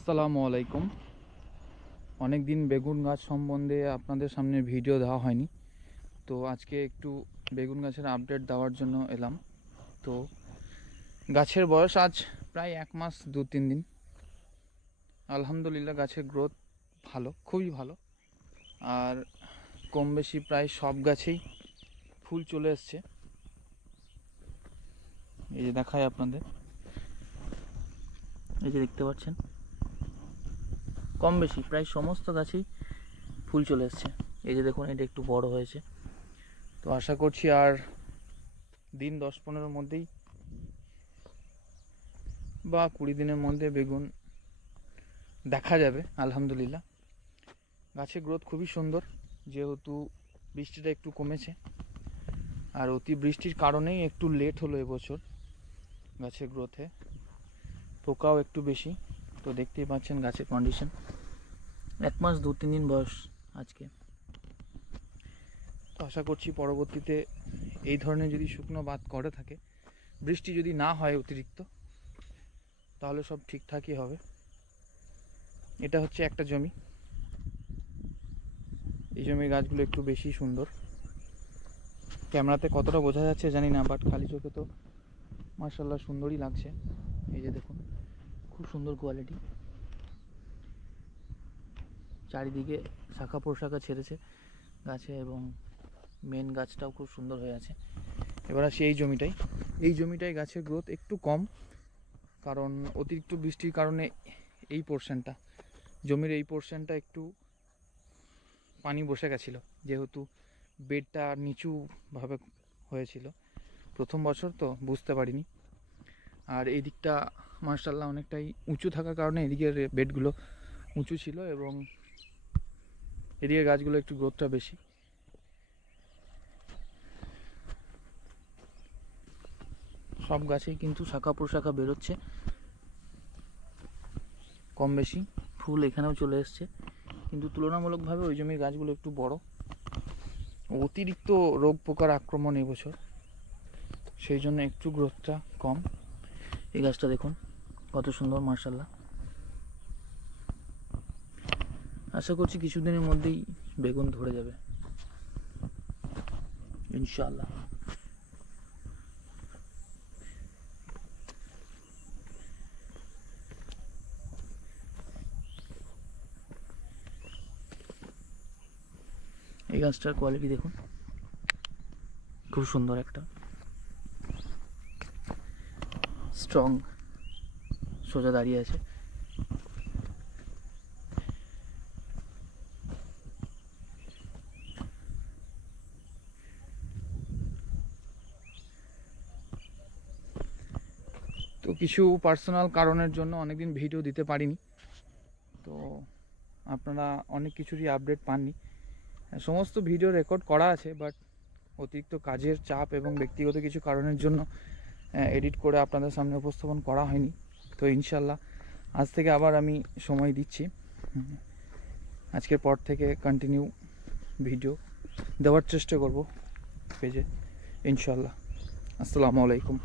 আসসালামু আলাইকুম। অনেক দিন বেগুন গাছ সম্বন্ধে আপনাদের সামনে ভিডিও দেওয়া হয়নি, তো আজকে একটু বেগুন গাছের আপডেট দেওয়ার জন্য এলাম। তো গাছের বয়স আজ প্রায় 1 মাস 2-3 দিন। আলহামদুলিল্লাহ গাছের গ্রোথ ভালো, খুবই ভালো। আর কম বেশি প্রায় সব গাছেই ফুল চলে এসছে। এই যে দেখায় আপনাদের, এই যে দেখতে পাচ্ছেন, কম বেশি প্রায় সমস্ত গাছেই ফুল চলে এসছে। এই যে দেখুন, এটা একটু বড় হয়েছে। তো আশা করছি আর দিন 10-15 মধ্যেই বা 20 দিনের মধ্যে বেগুন দেখা যাবে। আলহামদুলিল্লাহ গাছের গ্রোথ খুবই সুন্দর, যেহেতু বৃষ্টিটা একটু কমেছে আর অতি বৃষ্টির কারণেই একটু লেট হলো এবছর গাছের গ্রোথে। পোকাও একটু বেশি। তো দেখতেই পাচ্ছেন গাছের কন্ডিশন। 1 মাস 2-3 দিন বয়স আজকে। তো আশা করছি পরবর্তীতে এই ধরনের যদি শুকনো বাত করে থাকে, বৃষ্টি যদি না হয় অতিরিক্ত, তাহলে সব ঠিকঠাকই হবে। এটা হচ্ছে একটা জমি। এই জমির গাছগুলো একটু বেশি সুন্দর। ক্যামেরাতে কতটা বোঝা যাচ্ছে জানি না, বাট খালি চোখে তো মাশাআল্লাহ সুন্দরই লাগছে। এই যে দেখুন, খুব সুন্দর কোয়ালিটি। চারিদিকে শাখা প্রশাখা ছেড়েছে গাছে এবং মেন গাছটাও খুব সুন্দর হয়ে আছে। এবার আসি এই জমিটাই গাছের গ্রোথ একটু কম, কারণ অতিরিক্ত বৃষ্টির কারণে এই পোর্শনটা, জমির এই পোর্শনটা একটু পানি বসে গেছিলো, যেহেতু বেডটা নিচুভাবে হয়েছিল। প্রথম বছর তো বুঝতে পারিনি। আর এই দিকটা মাশাআল্লাহ অনেকটাই উঁচু থাকার কারণে এদিকের বেডগুলো উঁচু ছিল এবং এদিকের গাছগুলো একটু গ্রোথটা বেশি। সব গাছেই কিন্তু শাখা প্রশাখা বেরোচ্ছে কম বেশি। ফুল এখানেও চলে এসছে, কিন্তু তুলনামূলকভাবে ওই জমির গাছগুলো একটু বড়। অতিরিক্ত রোগ পোকার আক্রমণ এবছর, সেই জন্য একটু গ্রোথটা কম। এই গাছটা দেখুন কত সুন্দর, মাশাআল্লাহ। আশা করছি কিছুদিনের মধ্যেই বেগুন ধরে যাবে ইনশাআল্লাহ। এই গাছটার কোয়ালিটি দেখুন, খুব সুন্দর, একটা স্ট্রং, সোজা দাঁড়িয়ে আছে। তো কিছু পার্সোনাল কারণের জন্য অনেকদিন ভিডিও দিতে পারিনি, তো আপনারা অনেক কিছুরই আপডেট পাননি। সমস্ত ভিডিও রেকর্ড করা আছে, বাট অতিরিক্ত কাজের চাপ এবং ব্যক্তিগত কিছু কারণের জন্য এডিট করে আপনাদের সামনে উপস্থাপন করা হয়নি। তো ইনশাল্লাহ আজ থেকে আবার আমি সময় দিচ্ছি। আজকের পর থেকে কন্টিনিউ ভিডিও দেওয়ার চেষ্টা করব পেজে ইনশাল্লাহ। আসসালামু আলাইকুম।